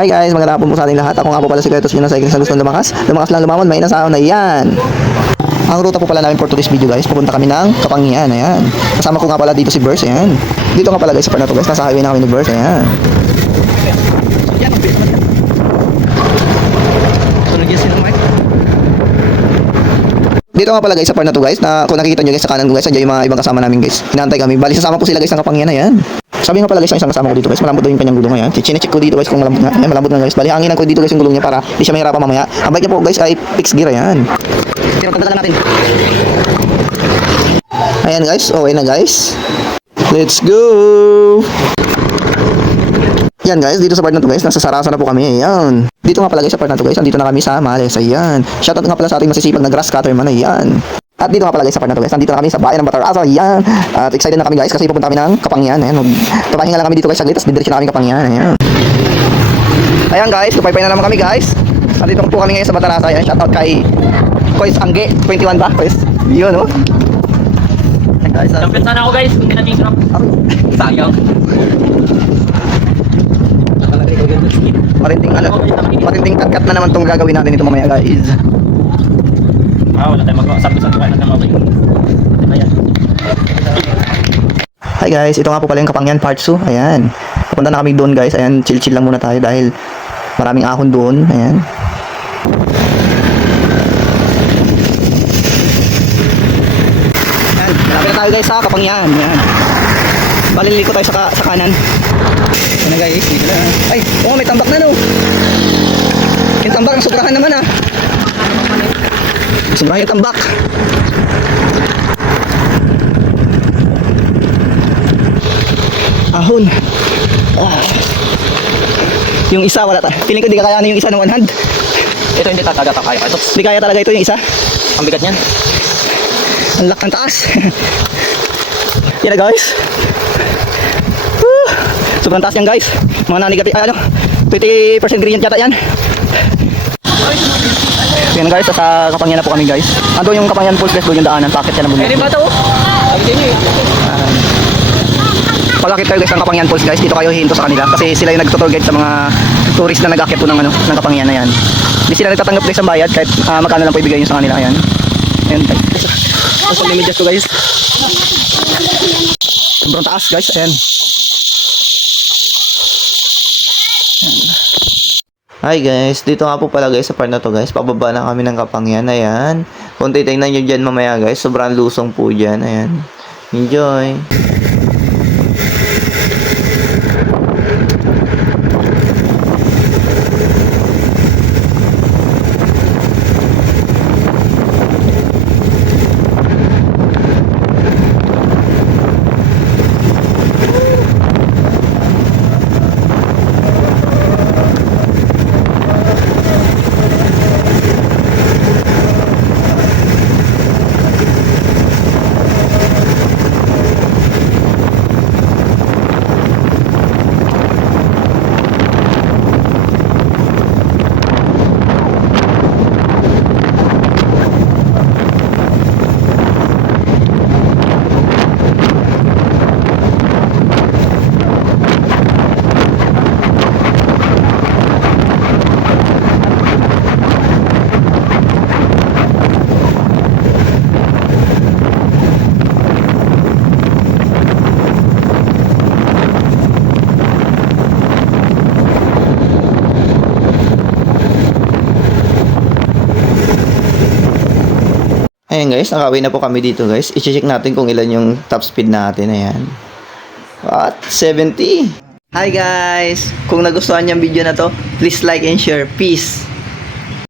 Hi guys, magandang hapon po sa ating lahat. Ako nga po pala si Kuya Tos Yun na cycling sa gusto lumakas. Lumakas lang lumamon, may inasahaw na yan. Ang ruta po pala namin for today's video guys, pupunta kami ng Kapangyaan, ayan. Kasama ko nga pala dito si Verse, ayan. Dito nga pala guys sa part na to guys, nasa highway na kami ni Verse, ayan. Dito nga pala guys sa part na to guys, na kung nakikita nyo guys sa kanan ko guys, andyan yung mga ibang kasama namin guys. Hinantay kami, bali sasama po sila guys ng Kapangyaan, ayan. Sabi nga pala guys, ang isang kasama ko dito guys, malambot daw yung kanyang gulong, ayan. Chinecheck ko dito guys kung malambot nga, ayan, malambot nga guys. Bali hanginan ko dito guys yung gulong niya para di siya mahirapan mamaya. Ang bike niya po guys ay fixed gear, ayan. Tinatanggalan natin. Ayan guys, okay na guys. Let's go! Yan guys, dito sa part na to guys, nasa Sarasa na po kami, ayan. Dito nga pala guys sa part na to guys, andito na kami sa Males, ayan. Shoutout nga pala sa ating masisipag na grass cutter man, ayan. At dito nga pala guys sa part na to guys, nandito na kami sa bayan ng Batarasa, ayan. At excited na kami guys kasi pupunta kami ng Kapangyaan, ayan. Papahinga lang kami dito guys saglit, tapos didiretso na kami Kapangyaan, ayan. Ayan guys, tupay-pay na naman kami guys. Nandito po kami ngayon sa Batarasa, ayan. Shoutout kay Kois Angge, 21 ba? Kois, yun oh. Ayan guys, Champion sana ako guys, kung tinating sarap. Sayang. Marinting cut na naman tong gagawin natin ito mamaya guys. Wala tayong magawa. Sabi-sabi kayo na naman. Ayan. Hi guys, ito nga po pala yung Kapangyaan Part 2. Ayan. Pupunta na kami doon guys. Ayan, chill-chill lang muna tayo dahil maraming ahon doon. Ayan. Ayan, malapit na tayo guys sa Kapangyaan. Ayan. Baliliko tayo sa kanan. Ayan na guys. Ay, oh, may tambak na no. Yung tambak, sobrahan naman ah. Sobrahan yung tambak. Ahon. Yung isa wala ta. Feeling ko di kakayanin yung isa ng one hand. Ito hindi talaga kaya. Ito, Di kaya talaga ito yung isa. ang bigat niyan. Ang lak ng taas. Yan na guys. Woo! Sobrang taas yan guys. Mga nanigati, ano, 20% gradient yata yan. Yan guys, sa Kapangyaan na po kami guys. Ando yung Kapangyaan Falls guys, doon yung daanan. Pakit yan ang bundok. Pwede ba ito? Ay, hindi nyo Palakit kayo guys ng Kapangyaan Falls guys, dito kayo hinto sa kanila kasi sila yung nagtutour guide sa mga tourist na nag-akyat po ng, ano, ng Kapangyaan na yan. Hindi sila nagtatanggap guys ng bayad kahit magkano lang po ibigay nyo sa kanila. Ayan. Ayan guys. Ang pag-images ko guys. Sobrang taas guys. Ayan. Hi guys, dito nga po pala guys sa part na to guys, pababa na kami ng Kapangyaan, ayan. Kung titignan nyo dyan mamaya guys, sobrang lusong po dyan, ayan. Enjoy! Ayan guys, nakawin na po kami dito guys. I-check natin kung ilan yung top speed natin. Ayan. What? 70? Hi guys! Kung nagustuhan yung video na to, please like and share. Peace!